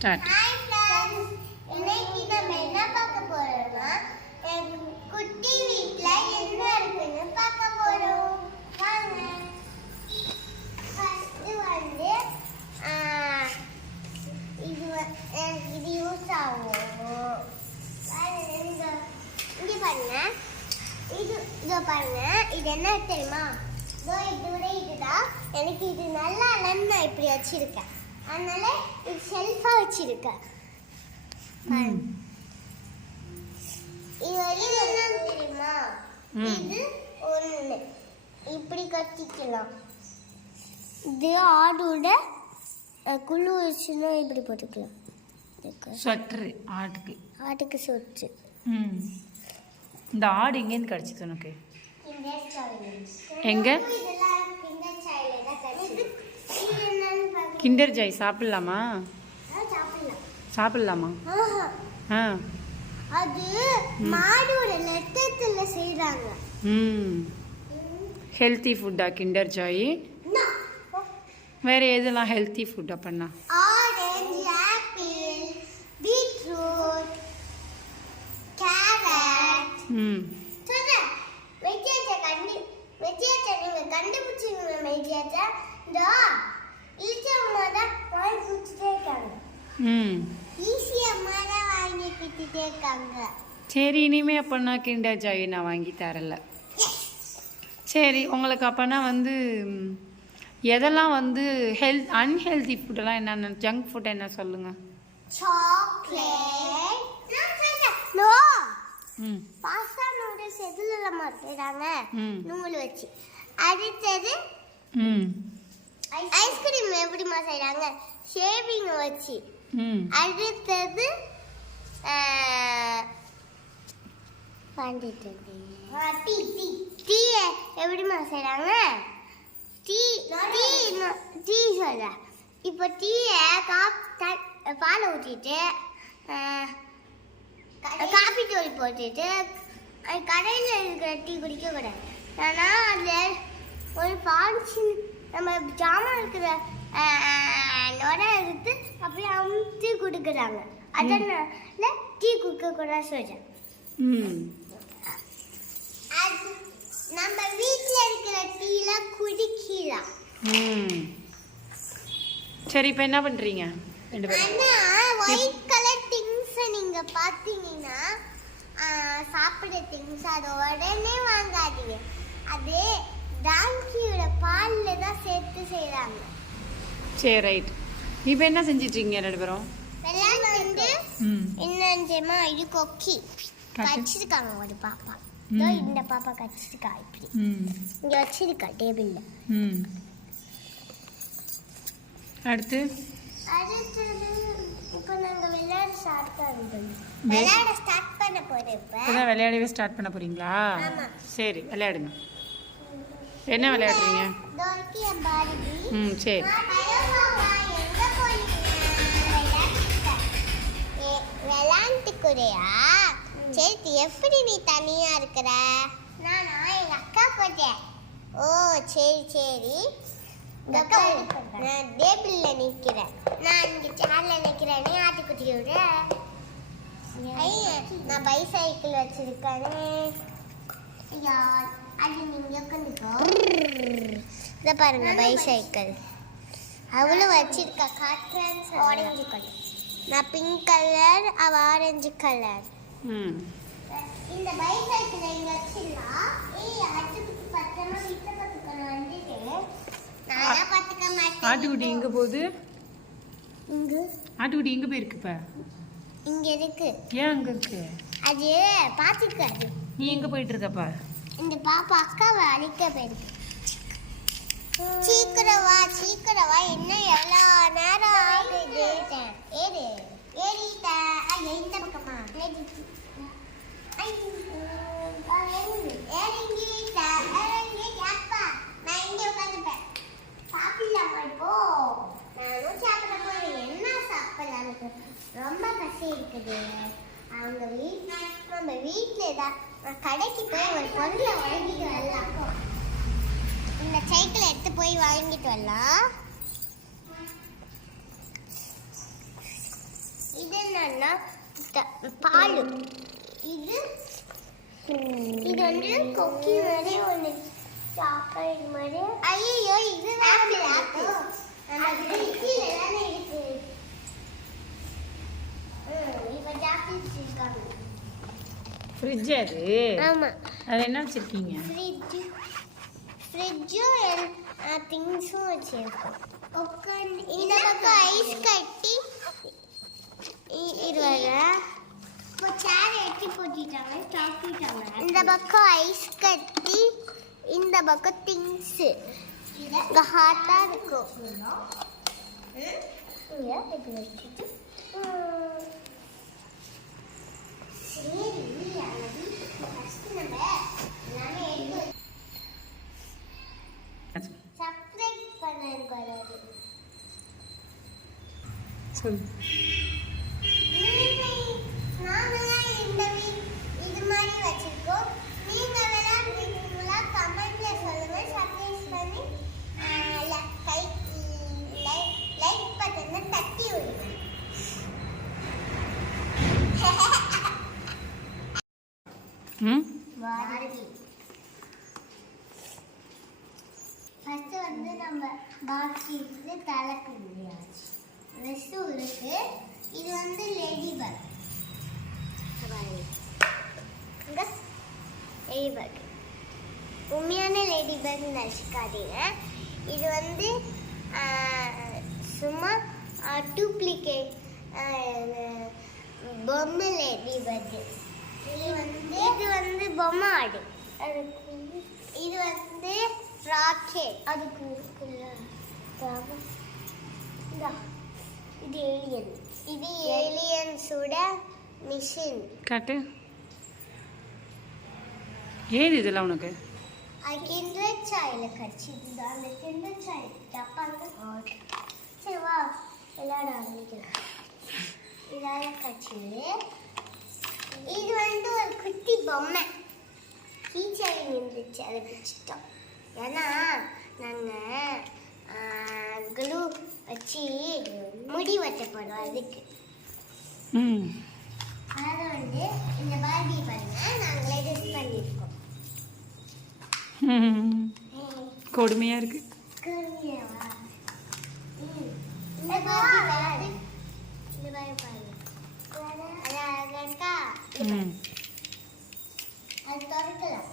Start hi என்ன பார்க்க குட்டி வீட்ல என்ன இருக்குன்னு பார்க்க போகிறோம் வாங்க. வந்து இது இது யூஸ் ஆகும். இந்த- பாருங்க. இது இதோ பாருங்க. இது என்ன தெரியுமா? இதோ இதுதான். எனக்கு இது நல்லா இல்லைன்னு நான் இப்படி வச்சிருக்கேன். அதனால இது ஷெல்ஃபா வச்சிருக்கேன். இது வரையும் என்ன தெரியுமா. இது ஒண்ணு. இப்படி கட்டிக்கலாம். இது ஆடோட குழு வச்சுன்னா இப்படி போட்டுக்கலாம். ஸ்வெட்டரு ஆட்டுக்கு. ஆட்டுக்கு சொட்டு. ம். இந்த ஆடு எங்கேருந்து கிடச்சிது உனக்கு? எங்க? கிண்டர் ஜாய் சாப்பிட்லாமா? சாப்பிடலாம். ஆ. அது மாடோட லெட்டத்துல செய்றாங்க. ம். ஹெல்த்தி ஃபுட்டா கிண்டர் ஜாய்? வேறு எதெல்லாம் ஹெல்த்தி ஃபுட்டா பண்ணா? ஆரஞ்சு ஆப்பிள் பீட்ரூட் கேரட் ம் சொல்றேன் வெஜியாச்சா கண்டு வெஜியாச்சா நீங்க கண்டுபிடிச்சிங்க வெஜியாச்சா இந்த ஈஸியம்மா தான் வாங்கி கொடுத்துட்டே இருக்காங்க ம் ஈஸியம்மா தான் வாங்கி கொடுத்துட்டே இருக்காங்க சரி இனிமே அப்போனா கிண்டர் ஜாய் நான் வாங்கி தரல. சரி உங்களுக்கு அப்போனா வந்து எதெல்லாம் வந்து ஹெல்த் அன்ஹெல்தி ஃபுட்டெல்லாம் என்னென்ன ஜங்க் ஃபுட் என்ன சொல்லுங்கள் பாஸ்தா நூடுல்ஸ் எதுல மாட்டுறாங்க. நூல் வச்சு. அடுத்தது ம். ஐஸ்கிரீம் எப்படிமா செய்றாங்க? ஷேவிங் வச்சு. அடுத்தது டீ டீ. டீ எப்படிமா செய்றாங்க? டீ டீ டீ இப்போ டீயை காப் பாலை ஊற்றிட்டு காப்பி தூள் போட்டுட்டு கடையில் இருக்கிற டீ குடிக்க கூடாது. ஆனால் அதில் ஒரு பான்சி நம்ம ஜாமான் இருக்கிற நொரை எடுத்து அப்படியே அமுத்தி கொடுக்குறாங்க. அதனால டீ குடிக்க கூடாது சொல்றேன். ம். நம்ம வீட்டில் இருக்கிற டீலாம் குடிக்கலாம் ம். சரி இப்போ என்ன பண்ணுறீங்க ரெண்டு பேரும். ஆனா ஒயிட் கலர் திங்ஸ் நீங்க பாத்தீங்கன்னா சாப்பிட திங்ஸ் அது உடனே வாங்காதீங்க. அது டாங்கியோட பால்ல தான் சேர்த்து செய்றாங்க. சரி ரைட் இப்போ என்ன செஞ்சிட்ருக்கீங்க ரெண்டு பேரும்? விளையாண்டு ம். என்னன்னு தெரியுமா? இது கொக்கி. காட்டு. கச்சிருக்காங்க ஒரு பாப்பா. இந்த பாப்பா கச்சிருக்கா இப்படி. ம். இங்க வச்சிருக்கா டேபிள்ல. ம். அடுத்து? விளையாடவே ஸ்டார்ட் பண்ண போறீங்களா. சரி விளையாடுங்க. என்ன விளையாடுறீங்க? ம் சரி. விளாண்டுக்குறியா சரி எப்படி நீ தனியா இருக்கிற? நானா எங்க அக்கா போட்டேன் ஓ சரி சரி. நான் டேபிள்ல நிக்கிறேன். நான் இங்க சேர்ல நிக்கிறேன். நீ ஆட்டுக்குட்டி விட நான் பைசைக்கிள் வச்சிருக்கேனே. அது நீங்க உட்காந்துக்கோ இதை பாருங்க பைசைக்கிள் அவளும் வச்சிருக்கா காட்டுறேன் ஆரஞ்சு கலர் நான் பிங்க் கலர் அவ ஆரஞ்சு கலர் இந்த பைசைக்கிள் இங்க வச்சிடலாம் ஏய் ஆட்டுக்குட்டி பத்திரமா வீட்டை பார்த்துக்கணும் வந்துட்டு. நான் பார்த்துக்க மாட்டேன். ஆட்டுக்குட்டி எங்கே போகுது? இங்க. ஆட்டுக்குட்டி எங்கே போயிருக்கு இப்போ? இங்க இருக்கு. ஏன் அங்கே இருக்கு? அது பார்த்துக்காது நீ எங்கே போயிட்டு இருக்கப்பா இந்த பாப்பா அக்காவை அழிக்க போயிருக்கு. சீக்கிரம் வா சீக்கிரம் வா. என்ன எவ்வளோ நேரம் ஆகுது? ஏறு ஏறிட்டேன் ஐயா இந்த பக்கமா? ஏறிட்டு. ரொம்ப பசி இருக்குது அவங்க வீட்ல நம்ம வீட்ல தான் கடைக்கு போய் ஒரு பொருளை வாங்கிட்டு வரலாம் இந்த சைக்கிள் எடுத்து போய் வாங்கிட்டு வரலாம் இது என்னன்னா பால். இது இது வந்து கொக்கி மாதிரி ஒன்று சாக்லேட் மாதிரி ஐயோ இது ஆப்பிள் ஆப்பிள் அது கீழே தானே இருக்கு ம், இப்ப சாக்லேட் இருக்காங்க ஃப்ரிட்ஜ் அது ஆமா அதில் என்ன வச்சுருக்கீங்க ஃப்ரிட்ஜ் ஃப்ரிட்ஜும் திங்ஸும் வச்சிருக்கோம் இந்த பக்கம் ஐஸ் கட்டி இ- இந்த பக்கம் ஐஸ் கட்டி இந்த பக்கம் திங்ஸ் இங்க ஹாட்டா இருக்கும் இங்க இப்படி வச்சுட்டு ம். சரி அழகு ஃபர்ஸ்ட் நம்ம எல்லாமே எடுத்து சப்ஸ்கிரைப் பண்ணேன் வராது சொல்லு நாங்களாம் இந்த வீ- இது மாதிரி வச்சிருக்கோம் நீங்க விளையாடுறீங்களா கமெண்ட்ல சொல்லுங்க சப்ஸ்கிரைப் பண்ணி ஆஹ், ல- கை லைக் லைக் பட்டனை தட்டி விடுங்க ம் பாரதி ஃபர்ஸ்ட் வந்து நம்ம பாக்கி இருந்து தலைக்கு முடியாச்சு ரெஸ்ட்டும் இருக்கு. இது வந்து லேடி பேர்ட் லேடி பேர்ட் உண்மையான லேடி பேர்ட் நினச்சிக்காதீங்க. இது வந்து சும்மா டூப்ளிகேட் பொம்மை லேடி பேர்ட் இது வந்து இது வந்து பொம்மை ஆடு. அதுக்கு இது வந்து ராக்கெட் அதுக்கு இருக்குல்ல. இது ஏலியன் இது ஏலியன்ஸோட மிஷின் காட்டு. ஏது இதெல்லாம் உனக்கு? கிண்டர் சாயில கடிச்சிருந்தா அந்த கிண்டர் சாய் டப்பாங்க சரி வா விளையாட ஆரம்பிக்கலாம். இதால கடிச்சிது இது வந்து ஒரு குட்டி பொம்மை. கீச்சல் இருந்துச்சு அதை பிடிச்சிட்டோம் ஏன்னா நாங்கள் க்ளூ வச்சு முடி வெட்ட போடுறோம் அதுக்கு ம் அதை வந்து இந்த பார்பி பண்ண நாங்களே டெஸ்ட் பண்ணியிருக்கோம் ம். கொடுமையா இருக்கு கருவியவா? ம். இந்த பார்பி பாரு. இந்த பார்பி பாரு. அது அழகா இருக்கா? ம் அது திறக்கலாம்.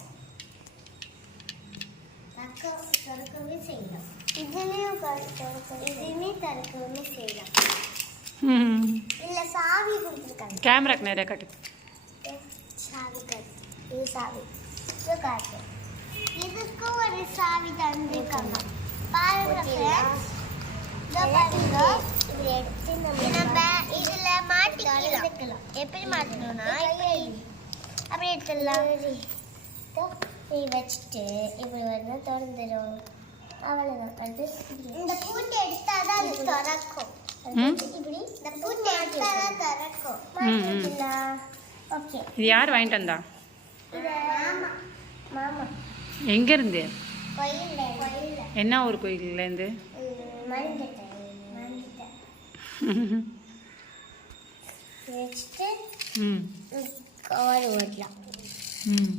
திறக்க- திறக்கவே செய்யலாம். இதுலயும் திறக்க- இதுவுமே திறக்கவே செய்யலாம். இல்ல சாவி கொடுத்துருக்காங்க கேமராக்கு நிறைய காட்டு சாவி காட்டு இது சாவி இது காட்டு இதுக்கும் ஒரு சாவி தந்திருக்காங்க பாருங்க friends. இதோ பாருங்க இது எடுத்து நம்ம நம்ம இதுல மாட்டிக்கலாம் எப்படி மாட்டணும்னா அப்படி எடுத்துடலாம் இப்படி வச்சுட்டு இப்படி வந்து திறந்துடும் அவ்வளோதான் அது இந்த பூட்டை எடுத்தாதான் அது திறக்கும். இப்படி இந்த பூட்டை எடுத்தாதான் திறக்கும். ஓகே. இது யார் வாங்கிட்டு வந்தா? இது மாமா. மாமா. எங்க இருந்து. கோயில்ல. கோயில்ல என்ன மறந்துட்டேன் மறந்துட்டேன் வச்சுட்டு ம். ஓடலாம் ம்.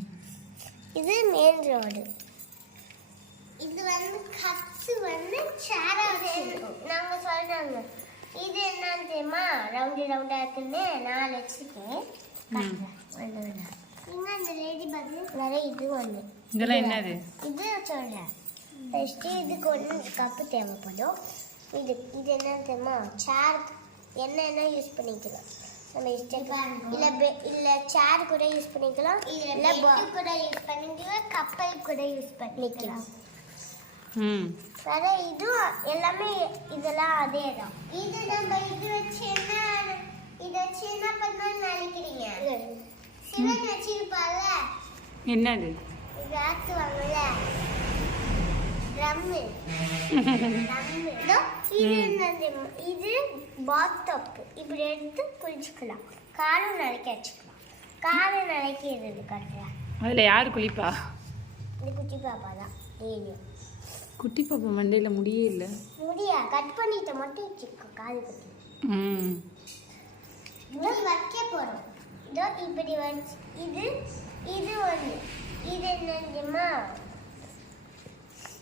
இது மெயின் ரோடு இது வந்து கட்ஸ் வந்து சேரா வச்சிருக்கோம். நாங்க சொல்றாங்க. இது என்னன்னு தெரியுமா? ரவுண்டு ரவுண்டா இருக்குன்னு நான் வச்சிருக்கேன். இன்னும் அந்த லேடி பேக் நிறைய இது ஒன்று இதெல்லாம் என்னது? இது சொல்றேன். ஃபஸ்ட்டு இதுக்கு ஒன்று கப்பு தேவைப்படும். இது இது என்ன தெரியுமா? சேர் என்னென்ன யூஸ் பண்ணிக்கலாம்? நம்ம இஷ்டம் இல்லை இல்லை சேர் கூட யூஸ் பண்ணிக்கலாம். இல்லை கூட யூஸ் பண்ணிக்கலாம் கப்பல் கூட யூஸ் பண்ணிக்கலாம். ம். வேற இதுவும் எல்லாமே இதெல்லாம் அதே தான் இது நம்ம இது வச்சு என்ன இதை வச்சு என்ன பண்ணணும்னு நினைக்கிறீங்க? சிவன் வச்சிருப்பால என்னது? இது ஆத்துவாங்கல்ல? இது என்னது? இது பாத்தப் இப்படி எடுத்து குளிச்சுக்கலாம். காலம் நினைக்க வச்சுக்கலாம். காலம் நினைக்கிறது கட்டுறேன் அதில் யார் குளிப்பா? இந்த குட்டி பாப்பா தான். குட்டி பாப்பா மண்டையில் முடியே இல்லை. முடியா? கட் பண்ணிட்டு மட்டும் வச்சுக்கோ காது குட்டி ம். போறோம். இதோ இப்படி வச்சு இது இது ஒன்று இது என்ன தெரியுமா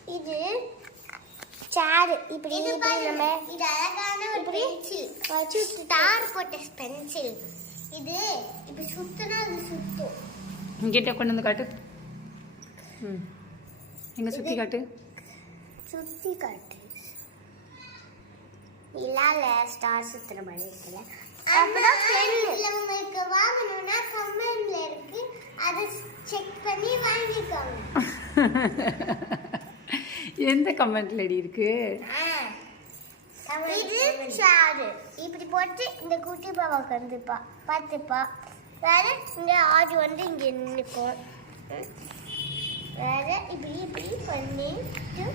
இது சாரு இப்படி இப்படி நம்ம இது அழகான ஒரு பென்சில் வச்சு ஸ்டார் போட்ட பென்சில் இது இப்படி சுத்தினா அது சுத்தும். இங்கிட்ட கொண்டு வந்து காட்டு. ம். எங்கே சுற்றி காட்டு? சுத்தி காட்டு. இல்லால ஸ்டார் சுத்துற மாதிரி இருக்குல்ல. அப்புறம் பென்ல உங்களுக்கு வாங்கணும்னா கமெண்ட்ல இருக்கு. அதை செக் பண்ணி வாங்கிக்கோங்க. எந்த கமெண்ட்ல அடி இருக்கு? இது சாரு இப்படி போட்டு இந்த குட்டி பாப்பா உட்காந்துப்பா பார்த்துப்பா. வேற இந்த ஆடு வந்து இங்க நின்றுக்கும் வேற இப்படி இப்படி பண்ணிட்டு